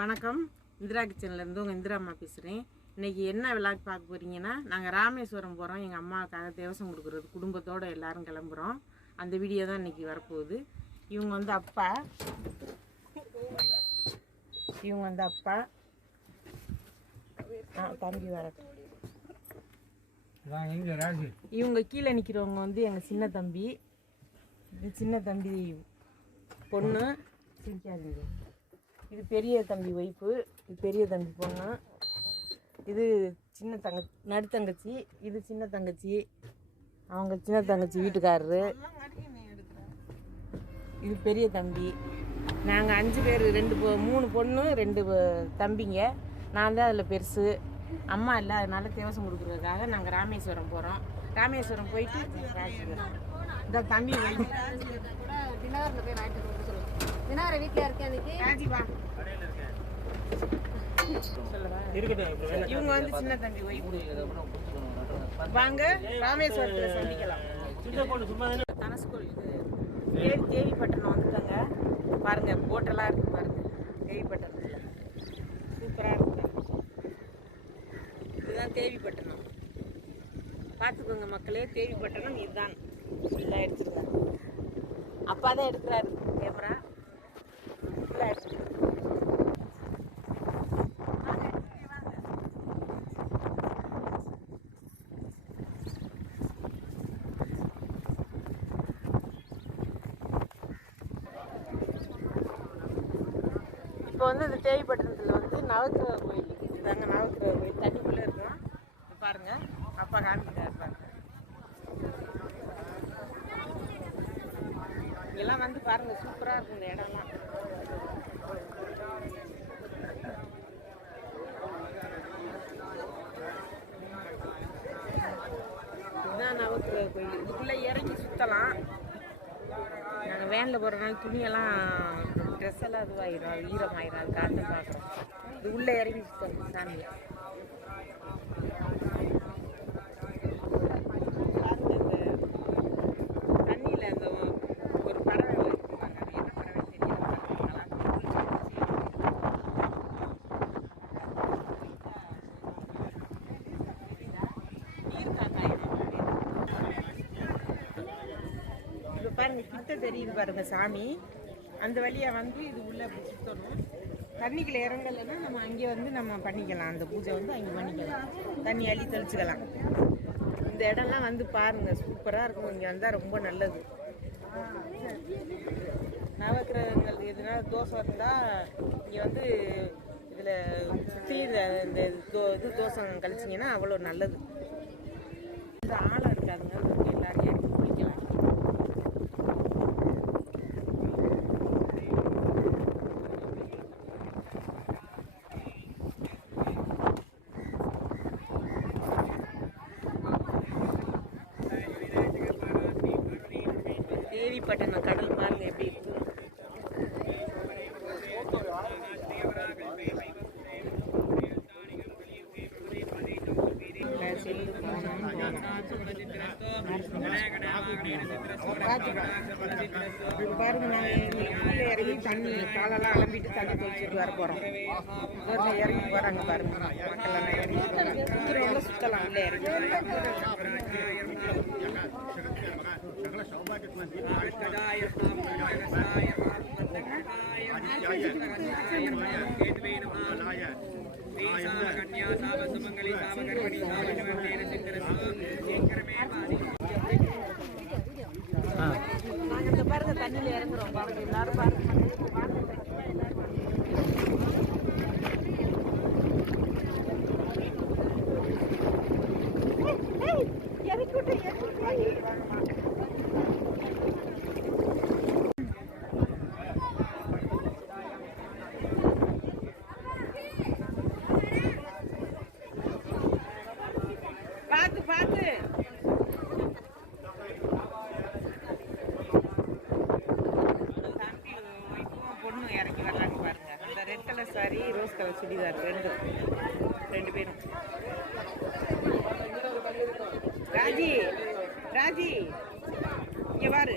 வணக்கம். இந்திரா கிச்சன்லேருந்து உங்கள் இந்திரா அம்மா பேசுகிறேன் இன்றைக்கி என்ன விழாக்கு பார்க்க போகிறீங்கன்னா நாங்கள் ராமேஸ்வரம் போகிறோம் எங்கள் அம்மாவுக்காக தேவசம் கொடுக்குறது குடும்பத்தோடு எல்லாரும் கிளம்புறோம். அந்த வீடியோ தான் இன்றைக்கி வரப்போகுது. இவங்க வந்து அப்பா. இவங்க வந்து அப்பா. ஆ தம்பி வரட்டும் இவங்க கீழே நிற்கிறவங்க வந்து எங்கள் சின்ன தம்பி. சின்ன தம்பி பொண்ணு. சிரிக்காதீங்க. இது பெரிய தம்பி ஒய்ஃபு இது பெரிய தம்பி பொண்ணு. இது சின்ன தங்க நடுத்தங்கச்சி இது சின்ன தங்கச்சி. அவங்க சின்ன தங்கச்சி வீட்டுக்காரரு. இது பெரிய தம்பி. நாங்கள் அஞ்சு பேர் ரெண்டு மூணு பொண்ணு ரெண்டு தம்பிங்க. நான் தான் அதில் பெருசு. அம்மா இல்லை அதனால தேவசம் கொடுக்குறதுக்காக நாங்கள் ராமேஸ்வரம் போகிறோம் ராமேஸ்வரம் போயிட்டு இந்த தம்பி வந்து கூட தினகரில் போய் வாங்கிட்டு வந்து சொல்லுவோம் தினகரை வீட்டில் இருக்கேன் அன்னைக்கு? இவங்க வந்து சின்ன தம்பி வாங்க ராமேஸ்வரத்தில் சந்திக்கலாம். தனஸ்கூல் இது. தேவி தேவிப்பட்டினம் வந்துட்டாங்க. பாருங்க போட்டெல்லாம் இருக்கு பாருங்க. தேவிப்பட்டினத்தில். சூப்பராக இருக்கு. இதுதான் தேவிப்பட்டினம். பார்த்துக்கோங்க மக்களே தேவிப்பட்டினம் இதுதான். ஃபுல்லாக எடுத்துருங்க அப்பா தான் எடுக்கிறாரு. கேமரா ஃபுல்லாக எடுத்துருங்க இப்போ வந்து இந்த தேவிப்பட்டினத்தில் வந்து நவக்கிரக கோயில் இதாங்க நவக்கிரக கோயில் தண்ணிக்குள்ளே இருக்கும் இப்ப பாருங்க அப்பா காமிக்கிறார் பாருங்க இங்கெல்லாம் வந்து பாருங்க சூப்பராக இருக்கும் இந்த இடம்லாம் இதுதான் நவக்கிரக கோயில் இதுக்குள்ளே இறங்கி சுற்றலாம் நாங்கள் வேனில் போகிறனால துணியெல்லாம் ட்ரெஸ் எல்லாம் இதுவாகிடும் அது ஈரமாயிடும் அது காற்று பார்க்குறோம் இது உள்ளே இறங்கி சுத்தணும் சாமியை. தண்ணியில் அந்த ஒரு பறவை இருக்குவாங்க அது என்ன பறவை தெரியல பாருங்க. நல்லா நீர்க்காக்காய் இப்போ பாருங்க இருக்குது பாருங்க சாமி. அந்த வழியாக வந்து இது உள்ளே அப்படி சுற்றணும் தண்ணிக்குள்ள இறங்கலைன்னா நம்ம அங்கே வந்து நம்ம பண்ணிக்கலாம். அந்த பூஜை வந்து அங்கே பண்ணிக்கலாம். தண்ணி அள்ளி தெளிச்சுக்கலாம். இந்த இடம்லாம் வந்து பாருங்கள் சூப்பராக இருக்கும். இங்கே வந்தால் ரொம்ப நல்லது. நவக்கிரகங்கள் எதுனா தோசை இருந்தால் இங்கே வந்து இதில் சுற்றி இந்த தோ- இது தோசம் கழிச்சிங்கன்னா அவ்வளோ நல்லது. இந்த ஆள் இருக்காதுங்க அதுக்கு எல்லாரும் இறங்கி குளிக்கலாம் தேவிப்பட்டினம் கடல் பாருங்க எப்படி இருக்கு செல்லு இது பாருங்க நாங்கள் கீழே இறங்கி தண்ணி காலெல்லாம் அலம்பிட்டு தெளிச்சிட்டு வர போகிறோம் இறங்கி போகிறாங்க பாருங்க. மக்கள் இறங்கி போகிறாங்க சுற்றலாம் உள்ளே இறங்கி நாங்கள் இந்த பாருங்க தண்ணியில் இறங்குறோம் பாருங்க. எல்லாரும் பாருங்க வாங்க தண்ணியில எல்லாரும் இறக்கி பார்த்து பார்த்து பொண்ணும் இறங்கி வர்றாங்க பாருங்க. அந்த red colour sari rose colour churidar ரெண்டு பேரும் ராஜி ராஜி இங்க பாரு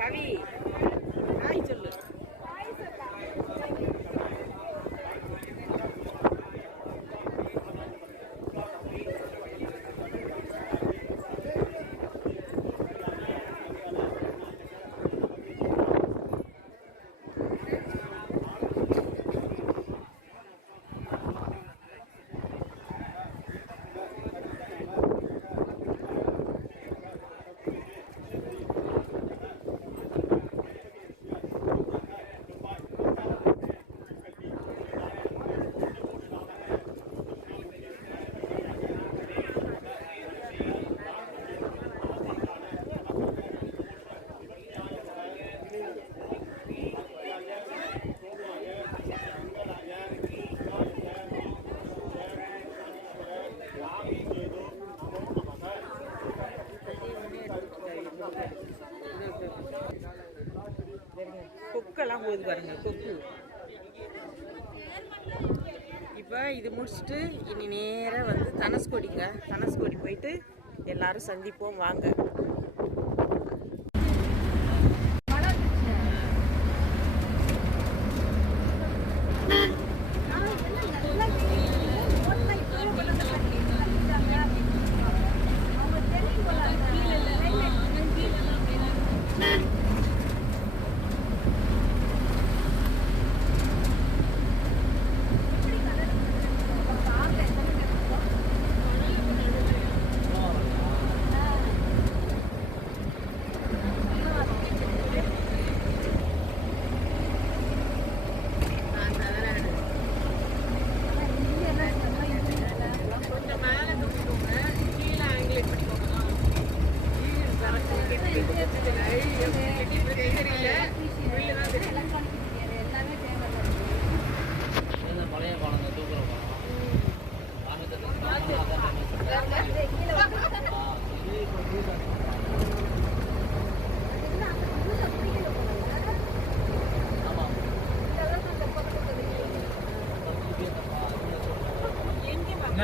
கவி ஹாய் வருது பாருங்க கொக்கு. இப்போ இது முடிச்சுட்டு இனி நேராக வந்து தனஸ்கோடிங்க தனஸ்கோடி போயிட்டு எல்லாரும் சந்திப்போம். வாங்க.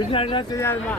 பின்னாடி தெரியாதுமா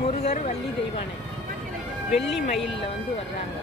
முருகர் வள்ளி தெய்வானை. வெள்ளி மயிலில் வந்து வர்றாங்க.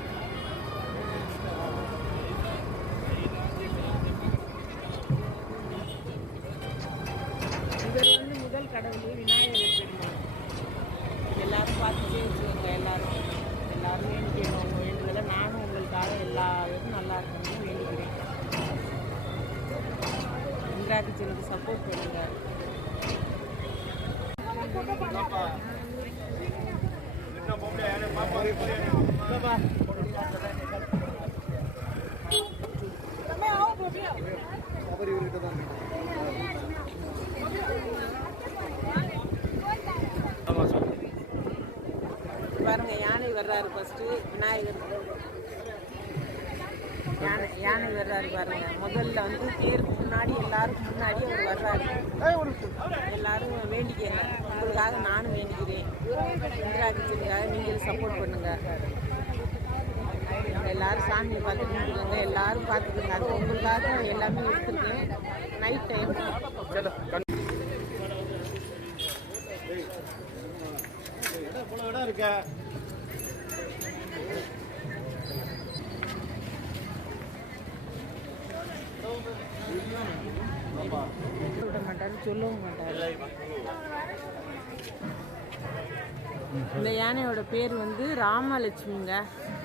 பாருங்க யானை வர்றாரு ஃபஸ்ட்டு விநாயகர். யானை யானை வர்றாரு பாருங்க. முதல்ல வந்து தேருக்கு முன்னாடி எல்லாருக்கும் முன்னாடி அவர் வர்றாரு. எல்லாரும் வேண்டிக்கங்க. உங்களுக்காக நானும் வேண்டிக்கிறேன் இந்திரா கிச்சனுக்காக நீங்களும் சப்போர்ட் பண்ணுங்க. எல்லாரும் சாமியை பார்த்து எல்லாரும் பார்த்துக்கோங்க அது உங்களுக்காக எல்லாமே எடுத்துருக்கேன். நைட் டைம் விட மாட்டான்னு சொல்லவும் மாட்டாரு. இந்த யானையோட பேர் வந்து ராமலட்சுமிங்க.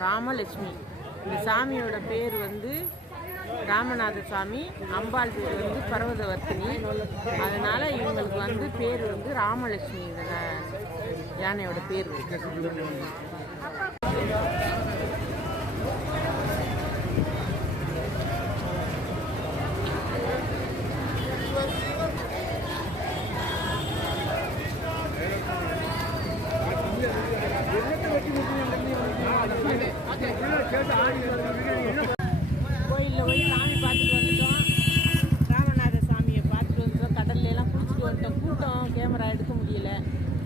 ராமலட்சுமி. இந்த சாமியோட பேர் வந்து ராமநாத சாமி அம்பாள் பேர் வந்து பர்வதவர்த்தினி. அதனால இவங்களுக்கு வந்து பேர் வந்து ராமலட்சுமி இந்த யானையோட பேர் கோயிலில் போய் சாமி பார்த்துட்டு வந்துட்டோம். ராமநாத சாமியை பார்த்துட்டு வந்துட்டோம். கடல்ல எல்லாம் குளிச்சுட்டு வந்துட்டோம். கூட்டம் கேமரா எடுக்க முடியல.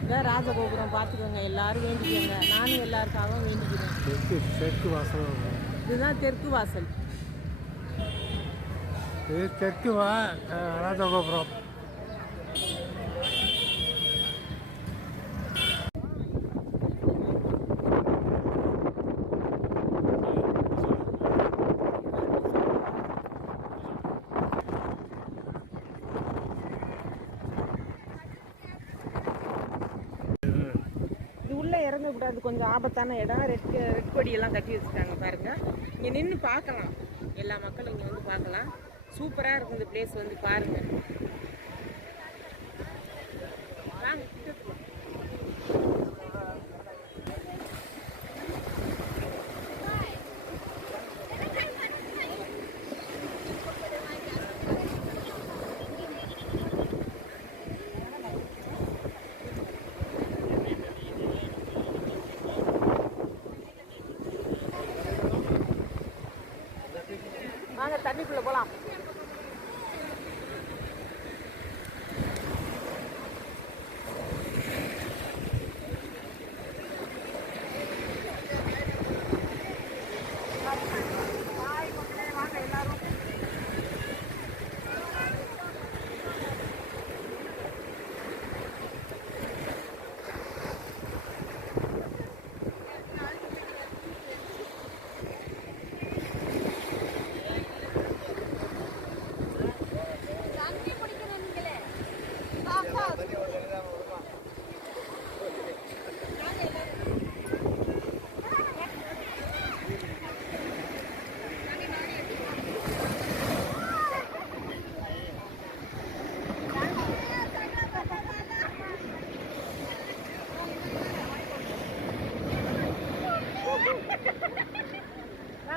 இதான் ராஜகோபுரம் பார்த்துக்கோங்க. எல்லாரும் வேண்டிக்கோங்க. நானும் எல்லாருக்காகவும் வேண்டிக்கிறேன். தெற்கு தெற்கு வாசல் இதுதான் தெற்கு வாசல். இது தெற்கு வா ராஜகோபுரம். இறங்கக்கூடாது. கொஞ்சம் ஆபத்தான இடம். ரெட் ரெட் கொடியெல்லாம் கட்டி வச்சுருக்காங்க பாருங்க. இங்கே நின்று பார்க்கலாம். எல்லா மக்களும் இங்கே வந்து பார்க்கலாம். சூப்பராக இருக்கும் இந்த பிளேஸ் வந்து பாருங்கள்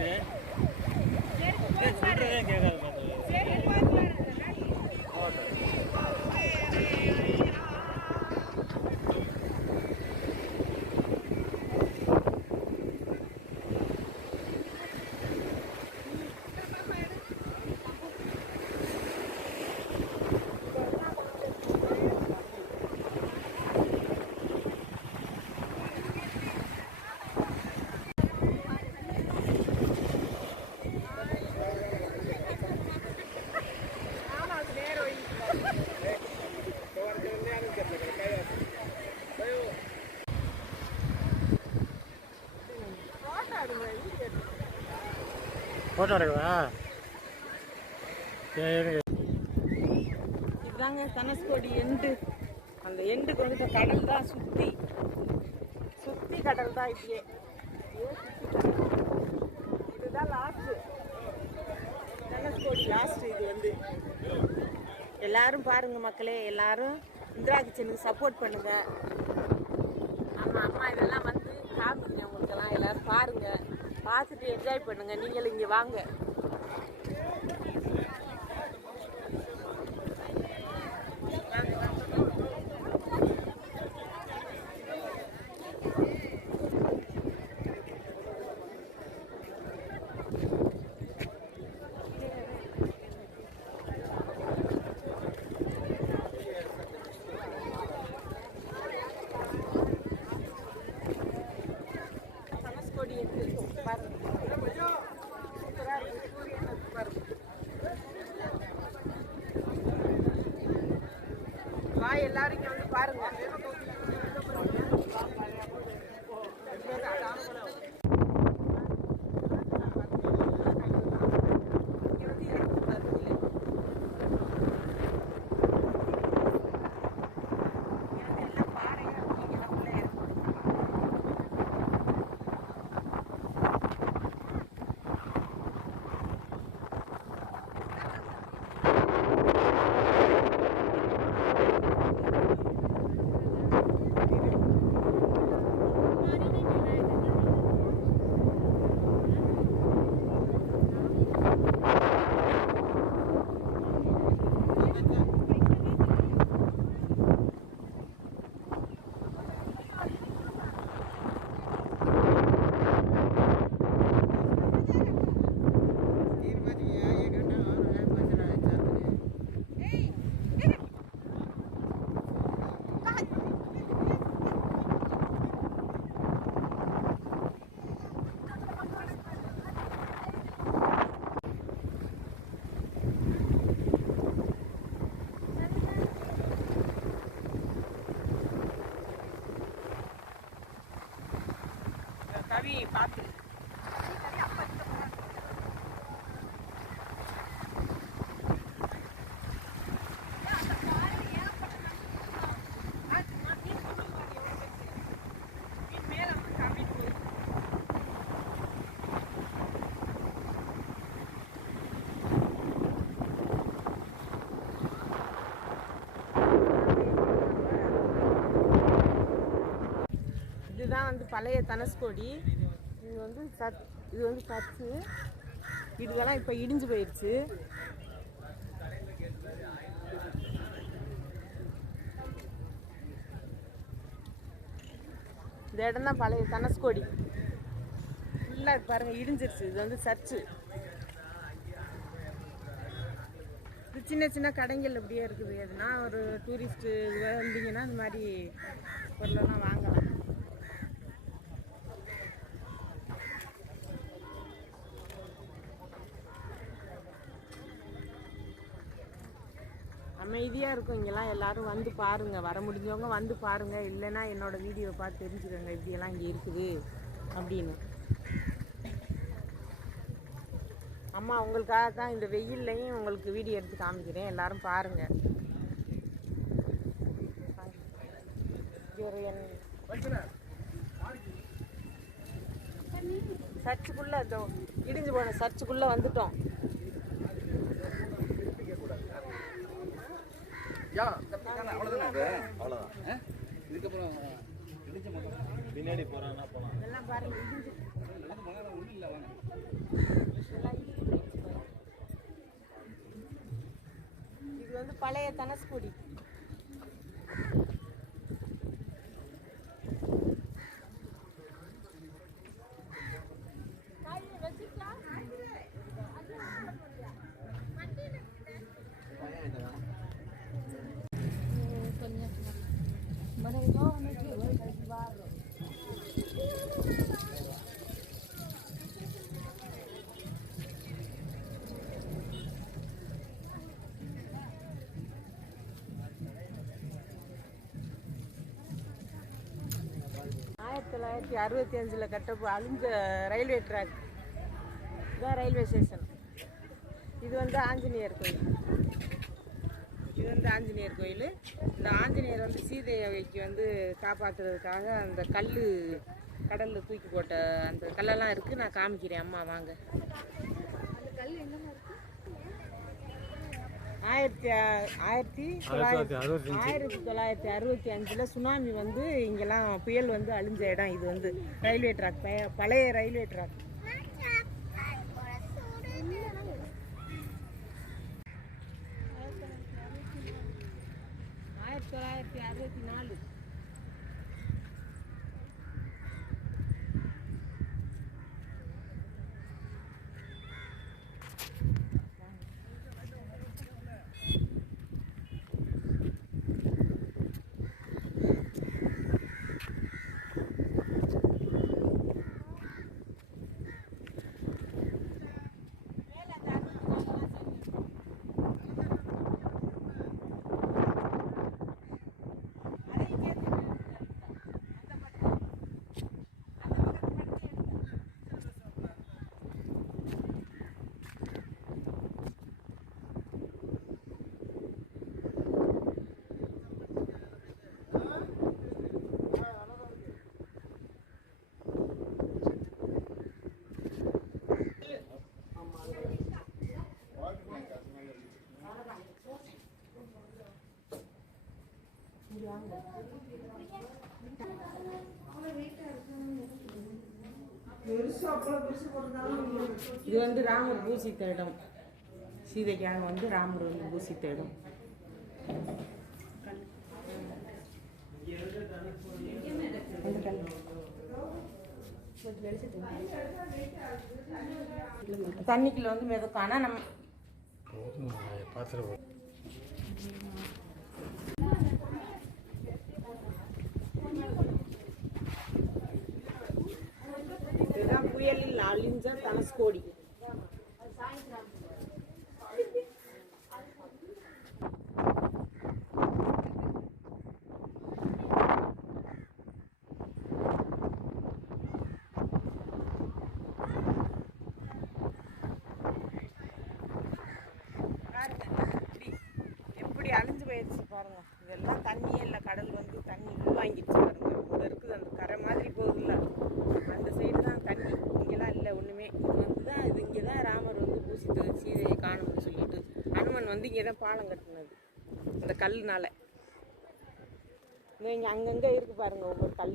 ಇದೆ ஃபோட்டோ எடுக்கவா? சரி இதுதாங்க தனஸ்கோடி எண்டு அந்த எண்டுக்கு வந்து கடல் தான் சுற்றி சுற்றி கடல் தான் இப்படியே. இதுதான் லாஸ்ட்டு தனஸ்கோடி லாஸ்ட் இது வந்து. எல்லாரும் பாருங்க மக்களே எல்லாரும் இந்திரா கிச்சனுக்கு சப்போர்ட் பண்ணுங்க. ஆமா அம்மா இதெல்லாம் வந்து காமிக்கிறேன் உங்களுக்கெல்லாம். எல்லாரும் பாருங்க. பார்த்துட்டு என்ஜாய் பண்ணுங்க. நீங்களும் இங்கே வாங்க தனுஷ்கோடி எண்டு பாருங்க சூப்பரா இருக்கு சூரியன் இருக்கு பாருங்க வா எல்லாரும் இங்க வந்து பாருங்க இங்க வந்து இறங்கக்கூடாது இல்லை. இங்க வந்து எல்லாம் பாறையா இருக்கு. இங்க எல்லாம் உள்ள இறங்கக்கூடாது. கவி பார்த்து இதுதான் வந்து பழைய தனுஷ்கோடி. இது வந்து சத் இது வந்து சர்ச்சு இதுவெல்லாம் இப்போ இடிஞ்சு போயிடுச்சு இந்த இடம் தான் பழைய தனுஷ்கோடி. ஃபுல்லாக பாருங்கள் இடிஞ்சிருச்சு. இது வந்து சர்ச்சு இது சின்ன சின்ன கடைகள் இப்படியே இருக்குது. எதுனா ஒரு டூரிஸ்ட்டு வந்தீங்கன்னா இந்த மாதிரி பொருளெல்லாம் வாங்கலாம். அமைதியாக இருக்கும் இங்கெல்லாம். எல்லோரும் வந்து பாருங்கள் வர முடிஞ்சவங்க வந்து பாருங்க. இல்லைன்னா என்னோடய வீடியோ பார்த்து தெரிஞ்சுக்கோங்க. இப்படியெல்லாம் இங்கே இருக்குது. அப்படின்னு. அம்மா உங்களுக்காக தான் இந்த வெயில்லையும் உங்களுக்கு வீடியோ எடுத்து காமிக்கிறேன். எல்லாரும் பாருங்க. இங்க ஒரு சர்ச்சுக்குள்ள இடிஞ்சு போன சர்ச்சுக்குள்ள வந்துட்டோம். இதுக்கப்புறம் இடிச்ச மட்டும் பின்னாடி போறான்னா போலாம். இதெல்லாம் பாருங்க இடிஞ்சு. ஒன்றும் இல்லை. இது வந்து பழைய தனுஷ்கோடி. தொள்ளாயிரத்தி அறுபத்தி அஞ்சில் கட்ட அழிஞ்ச ரயில்வே ட்ராக். இதுதான் ரயில்வே ஸ்டேஷன். இது வந்து ஆஞ்சநேயர் கோயில். இது வந்து ஆஞ்சநேயர் கோயில். இந்த ஆஞ்சநேயர் வந்து சீதையவைக்கு வந்து காப்பாற்றுறதுக்காக அந்த கல் கடலில் தூக்கி போட்ட அந்த கல்லெல்லாம் இருக்குது நான் காமிக்கிறேன். அம்மா வாங்க. அந்த கல் என்னென்ன இருக்குது ஆயிரத்தி தொள்ளாயிரத்தி அறுபத்தி ஆயிரத்தி தொள்ளாயிரத்தி அறுபத்தி அஞ்சில் சுனாமி வந்து இங்கெல்லாம் புயல் வந்து அழிஞ்ச இடம் இது வந்து. ரயில்வே ட்ராக் பழைய ரயில்வே ட்ராக் ஆயிரத்தி தொள்ளாயிரத்தி அறுபத்தி நாலு இது வந்து ராமர் பூசித்த இடம் சீதைக்காக வந்து ராமர் வந்து பூசித்த இடம் தண்ணிக்குள்ள வந்து மிதக்கானா நம்ம பாத்திரம் இதுதான் புயலில் அழிஞ்ச தனுஷ்கோடி எப்படி எப்படி அழிஞ்சு போயிடுச்சு பாருங்க. இதெல்லாம் தண்ணியே இல்லை கடல் வந்து தண்ணி உள்வாங்கிடுச்சு பாருங்க அங்கே இருக்குது அந்த கரை மாதிரி போகுதுல்ல அந்த சைடு தான் தண்ணி இங்கெல்லாம் இல்லை ஒன்றுமே இது வந்து தான் இது இங்கே தான் ராமர் வந்து பூசித்து சீதையை காணும்னு சொல்லிட்டு அனுமன் வந்து இங்கே தான் பாலம் கட்டினது. இந்த கல்லுனால. இங்கே அங்கங்கே இருக்கு பாருங்க ஒவ்வொரு கல்